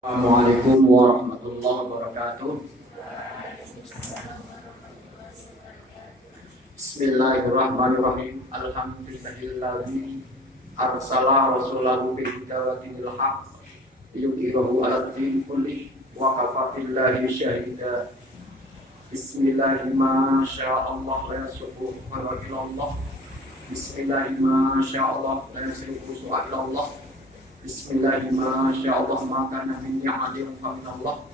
Assalamualaikum warahmatullahi wabarakatuh. Bismillahirrahmanirrahim. Alhamdulillahi arsala rasulahu bil huda wa dinil haq liyudhhirahu 'alad din kulli wa kafa billahi syahida. Bismillahirrahmanirrahim. Ma yasubu wa ilallah. Bismillahirrahmanirrahim. La yasubu wa ilallah. Bismillahirrahmanirrahim. Maka nabi ni'matin faminallah.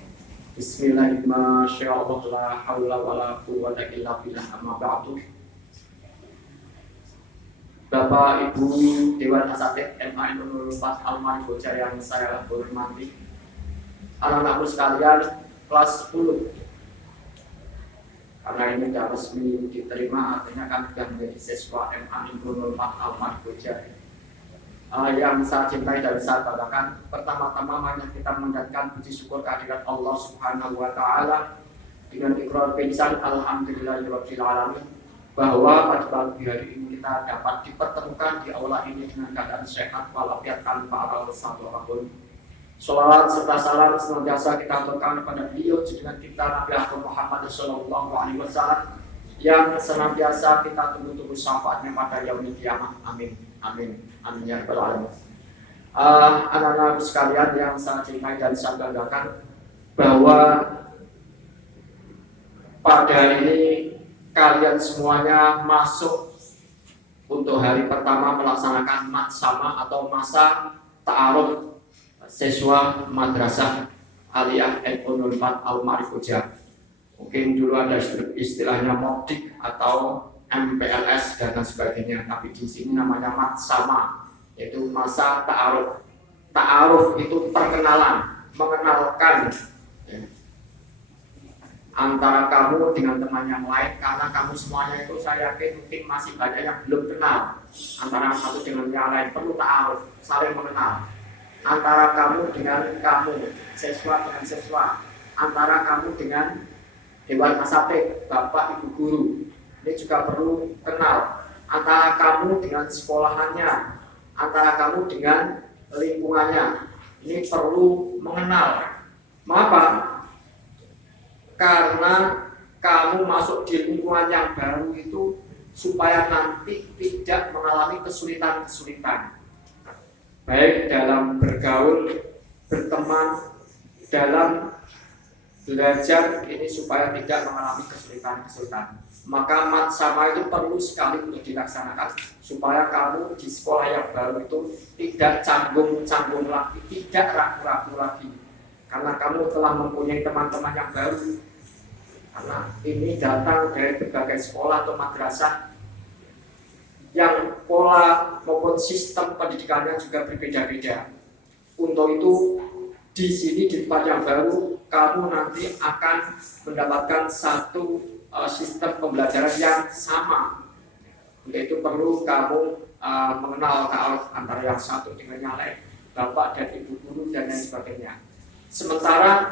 Bismillahirrahmanirrahim. La haula wala quwwata illa billah. Amma ba'du. Bapak Ibu Dewan Asatidz MA Nurul Fat Almari Bojar yang saya hormati, anak-anakku sekalian kelas 10, karena ini sudah resmi diterima, artinya kan sudah menjadi siswa MA Nurul Fat Almari Bojar. Yang saya cintai dan saya banggakan, pertama-tama mari kita mengucapkan puji syukur kehadirat Allah Subhanahu wa Ta'ala dengan ikrar pingsan alhamdulillahirabbil alamin, bahwa pada pagi hari ini kita dapat dipertemukan di aula ini dengan keadaan sehat walafiat tanpa aral satu apapun. Sholawat serta salam senantiasa kita aturkan kepada beliau junjungan kita Nabi Muhammad Sallallahu Alaihi Wasallam yang senantiasa kita tunggu-tunggu syafaatnya pada yaumil qiyamah. Amin. Amin. Amin ya rabbal alamin. Anak-anak sekalian yang saya cintai dan saya banggakan, bahwa pada hari ini kalian semuanya masuk untuk hari pertama melaksanakan matsama atau masa ta'aruf siswa madrasah aliyah Nurul Fat Almari Bojar. Mungkin dulu ada istilahnya mokdik atau MPLS dan sebagainya, tapi di sini namanya matsama, yaitu masa ta'aruf. Ta'aruf itu perkenalan, mengenalkan antara kamu dengan teman yang lain, karena kamu semuanya itu saya yakin mungkin masih banyak yang belum kenal antara satu dengan yang lain. Perlu ta'aruf, saling mengenal antara kamu dengan kamu, siswa dengan siswa, antara kamu dengan Dewan Asatidz, bapak ibu guru, ini juga perlu kenal, antara kamu dengan sekolahannya, antara kamu dengan lingkungannya, ini perlu mengenal. Mengapa? Karena kamu masuk di lingkungan yang baru itu supaya nanti tidak mengalami kesulitan-kesulitan, baik dalam bergaul, berteman, dalam belajar, ini supaya tidak mengalami kesulitan-kesulitan. Maka matsama itu perlu sekali untuk dilaksanakan supaya kamu di sekolah yang baru itu tidak canggung-canggung lagi, tidak ragu-ragu lagi, karena kamu telah mempunyai teman-teman yang baru. Karena ini datang dari berbagai sekolah atau madrasah yang pola maupun sistem pendidikannya juga berbeda-beda. Untuk itu di sini di tempat yang baru kamu nanti akan mendapatkan satu sistem pembelajaran yang sama. Untuk itu perlu kamu mengenal antara yang satu dengan yang lain, bapak dan ibu guru dan lain sebagainya. Sementara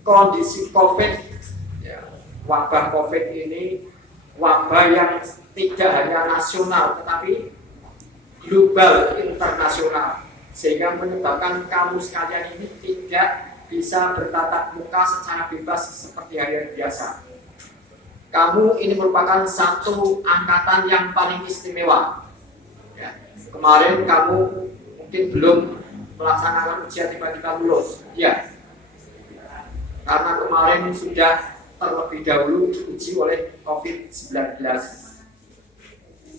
kondisi COVID, wabah COVID ini wabah yang tidak hanya nasional tetapi global, internasional, sehingga menyebabkan kamu sekalian ini tidak bisa bertatap muka secara bebas seperti hari biasa. Kamu ini merupakan satu angkatan yang paling istimewa. Kemarin kamu mungkin belum melaksanakan ujian, tiba-tiba lulus, ya, karena kemarin sudah terlebih dahulu diuji oleh COVID-19.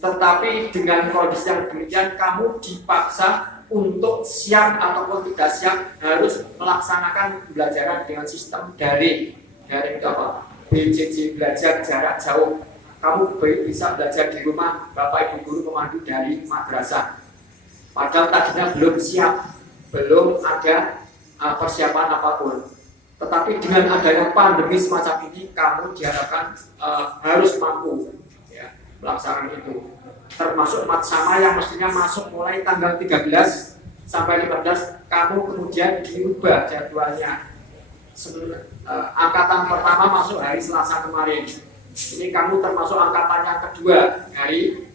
Tetapi dengan kondisi yang demikian, kamu dipaksa untuk siap ataupun tidak siap harus melaksanakan pembelajaran dengan sistem daring. Daring itu apa? BJJ, belajar jarak jauh. Kamu bisa belajar di rumah, bapak ibu guru memandu dari madrasah. Padahal tadinya belum siap, belum ada persiapan apapun. Tetapi dengan adanya pandemi semacam ini, kamu diharapkan harus mampu melaksanakan itu. Termasuk matsama yang mestinya masuk mulai tanggal 13 sampai 15, kamu kemudian diubah jadwalnya. Angkatan pertama masuk hari Selasa kemarin, ini kamu termasuk angkatan yang kedua hari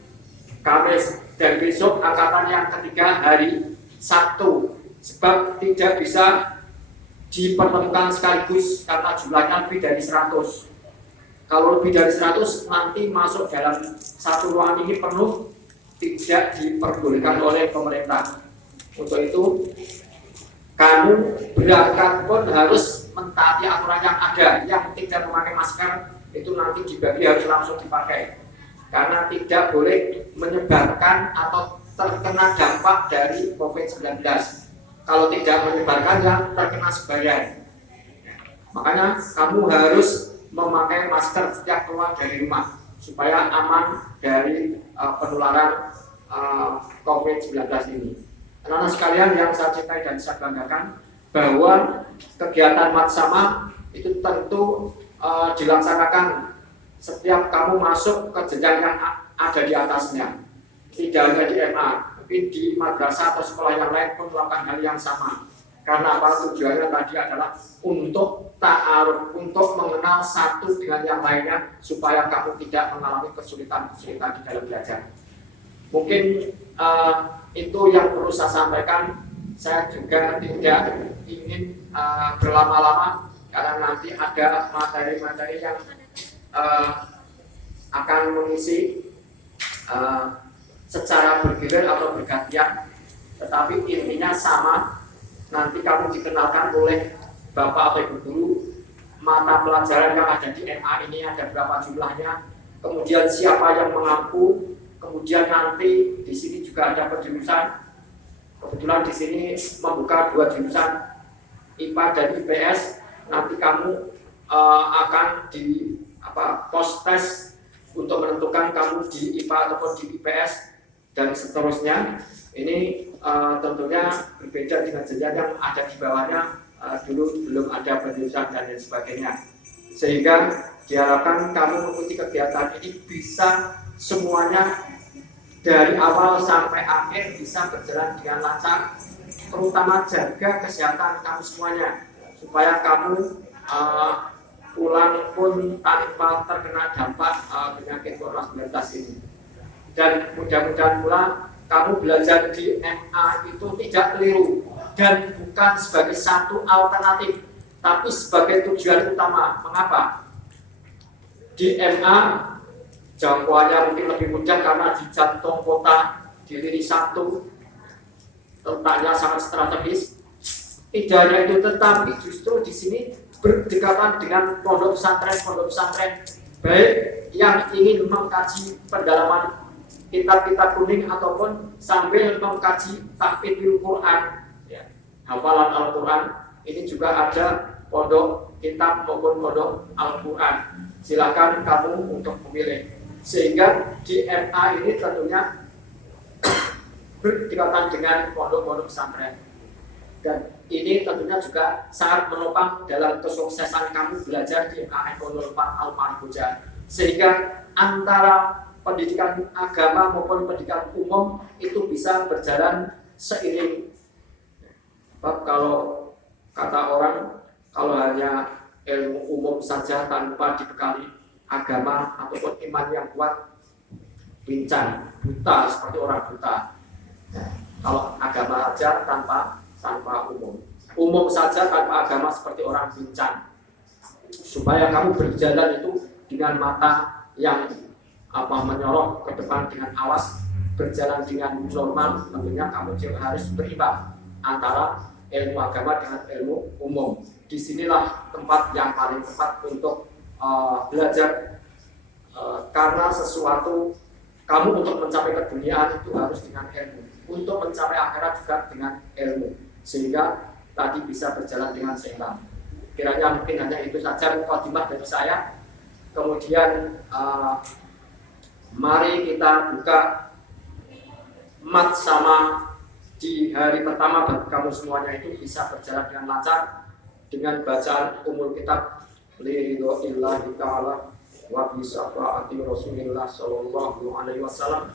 Kamis, dan besok angkatan yang ketiga hari Sabtu. Sebab tidak bisa dipertemukan sekaligus karena jumlahnya lebih dari 100. Kalau lebih dari 100 nanti masuk dalam satu ruangan ini penuh, tidak diperbolehkan oleh pemerintah. Untuk itu kamu berangkat pun harus mentaati aturan yang ada. Yang tidak memakai masker itu nanti dibagi harus langsung dipakai, karena tidak boleh menyebarkan atau terkena dampak dari COVID-19. Kalau tidak menyebarkan, yang terkena sebagian. Makanya kamu harus memakai masker setiap keluar dari rumah supaya aman dari penularan COVID-19 ini. Anak-anak sekalian yang saya cintai dan saya banggakan, bahwa kegiatan Matsama itu tentu dilaksanakan setiap kamu masuk ke jenjang yang ada di atasnya. Tidak hanya di MA, tapi di madrasah atau sekolah yang lain pun melakukan hal yang sama. Karena apa? Tujuannya tadi adalah untuk ta'aruf, untuk mengenal satu dengan yang lainnya, supaya kamu tidak mengalami kesulitan-kesulitan di dalam belajar. Mungkin itu yang perlu saya sampaikan. Saya juga tidak ingin berlama-lama, karena nanti ada materi-materi yang akan mengisi secara bergilir atau bergantian, tetapi intinya sama. Nanti kamu dikenalkan oleh Bapak atau Ibu Guru mata pelajaran yang ada di MA ini ada berapa jumlahnya, kemudian siapa yang mengaku, kemudian nanti di sini juga ada penjurusan. Kebetulan di sini membuka 2 jurusan, IPA dan IPS. Nanti kamu akan di post test untuk menentukan kamu di IPA ataupun di IPS dan seterusnya. Ini tentunya berbeda dengan jenjang yang ada di bawahnya. Dulu belum ada penjurusan dan lain sebagainya, sehingga diharapkan kamu mengikuti kegiatan ini bisa semuanya dari awal sampai akhir bisa berjalan dengan lancar, terutama jaga kesehatan kamu semuanya supaya kamu pulang pun tanpa terkena dampak penyakit COVID-19 ini. Dan mudah-mudahan pula kamu belajar di MA itu tidak keliru dan bukan sebagai satu alternatif, tapi sebagai tujuan utama. Mengapa? Di MA jangkauannya mungkin lebih mudah karena di jantung kota, di Lini 1, letaknya sangat strategis. Tidak hanya itu, tetapi justru di sini berdekatan dengan pondok pesantren baik yang ingin mengkaji pendalaman kitab-kitab kuning ataupun sambil mengkaji tahfidzul Quran, ya, hafalan Al-Quran. Ini juga ada pondok kitab maupun pondok Al-Quran. Silakan kamu untuk memilih. Sehingga di MA ini tentunya berdekatan dengan pondok-pondok pesantren. Dan ini tentunya juga sangat menopang dalam kesuksesan kamu belajar di MA Pondok Al-Marhuja. Sehingga antara pendidikan agama maupun pendidikan umum itu bisa berjalan seiring. Kalau kata orang, kalau hanya ilmu umum saja tanpa dibekali agama ataupun iman yang kuat, pincang, buta seperti orang buta. Kalau agama saja tanpa umum saja tanpa agama seperti orang pincang. Supaya kamu berjalan itu dengan mata yang menyorot ke depan dengan awas, berjalan dengan normal, tentunya kamu juga harus berimbang antara ilmu agama dengan ilmu umum. Disinilah tempat yang paling tepat untuk belajar, karena sesuatu kamu untuk mencapai keduniaan itu harus dengan ilmu, untuk mencapai akhirat juga dengan ilmu, sehingga tadi bisa berjalan dengan seimbang. Kiranya mungkin hanya itu saja mukadimah dari saya. Kemudian mari kita buka Matsama di hari pertama bagi kamu semuanya itu bisa berjalan dengan lancar dengan bacaan umul kitab liridho illahi ta'ala wa bisafa'ati rasulillah sallallahu alaihi wasallam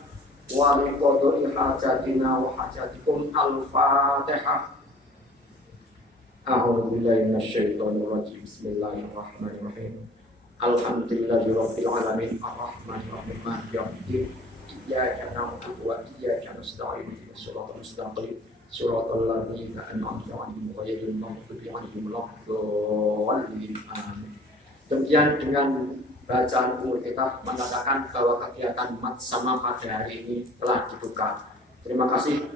wa liqodoi hajatina wa hajatikum al-fatihah. A'udzu billahi minasyaitonir rajim. Bismillahirrahmanirrahim. Alhamdulillahirabbil alamin arrahmanir rahim maliki yaumiddin. Iyyaka na'budu wa iyyaka nasta'in ihdinas siratal mustaqim siratal ladzina an'amta 'alaihim ghairil maghdubi 'alaihim waladdallin. Amin. Demikian dengan bacaan umur kita mengatakan bahwa kegiatan mat sama pada hari ini telah dibuka. Terima kasih.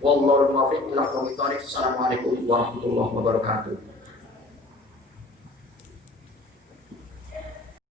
Wallahul muwaffiq ila aqwamit thoriq. Assalamualaikum warahmatullahi wabarakatuh.